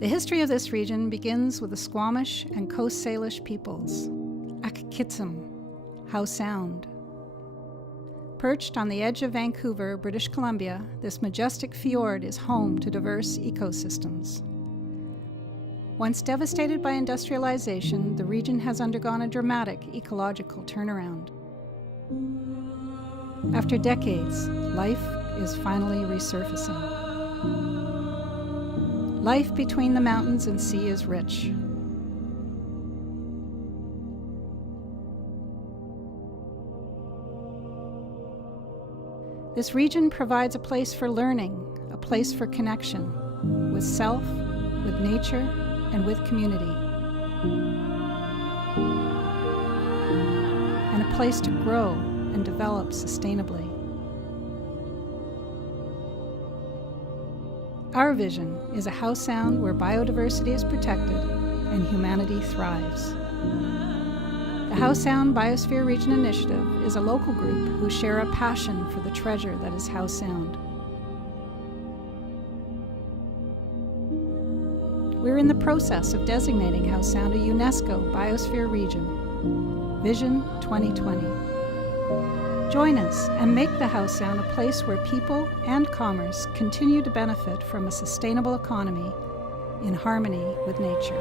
The history of this region begins with the Squamish and Coast Salish peoples, Akkitsum, Howe Sound. Perched on the edge of Vancouver, British Columbia, this majestic fjord is home to diverse ecosystems. Once devastated by industrialization, the region has undergone a dramatic ecological turnaround. After decades, life is finally resurfacing. Life between the mountains and sea is rich. This region provides a place for learning, a place for connection, with self, with nature, and with community. And a place to grow and develop sustainably. Our vision is a Howe Sound where biodiversity is protected and humanity thrives. The Howe Sound Biosphere Region Initiative is a local group who share a passion for the treasure that is Howe Sound. We're in the process of designating Howe Sound a UNESCO Biosphere Region, Vision 2020. Join us and make the Howe Sound a place where people and commerce continue to benefit from a sustainable economy in harmony with nature.